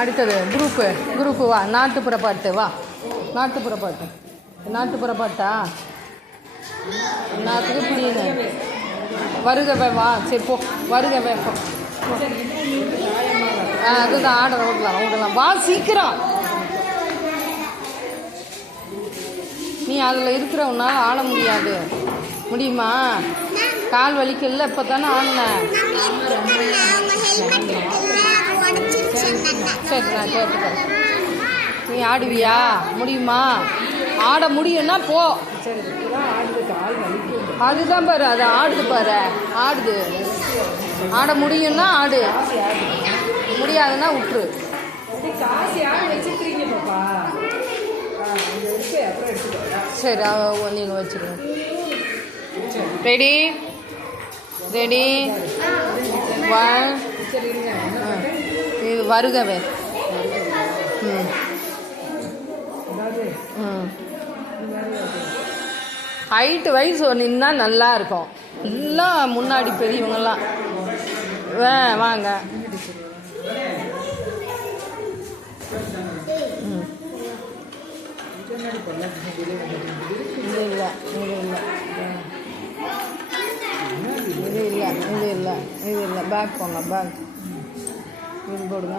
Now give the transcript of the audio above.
அடுத்தது குரூப்பு வா. நாட்டுப்புற பாட்டு வா. நாட்டுப்புற பாட்டு. நாட்டுப்புற பாட்டா நாட்டுக்கு புரியுது. வருகவே வா. சரி போ. வருகவே போ. அதுதான் ஆர்டர் விடலாம். வா சீக்கிரம். நீ அதில் இருக்கிறவனால ஆட முடியாது. முடியுமா? கால் வலிக்கல. இப்போ தானே ஆடினேன். சரி நான் கேட்டுக்கிறேன். நீ ஆடுவியா? முடியுமா? ஆட முடியும்னா போ. அதுதான் பாரு, அது ஆடுது பாரு. ஆடுது. ஆட முடியும்னா ஆடு, முடியாதுன்னா விட்டுரு. சரி நீங்கள் வச்சுருங்க. Ready ready 1. இது வருகவே. ஹைட்டு வயசு நின்னா நல்லா இருக்கும். எல்லாம் முன்னாடி பெரியவங்கெல்லாம் வாங்க. இது இல்லை இது இல்லை இது இல்லை இது இல்லை இது இல்லை. பேக் போங்க. பேக் இது போடுங்க.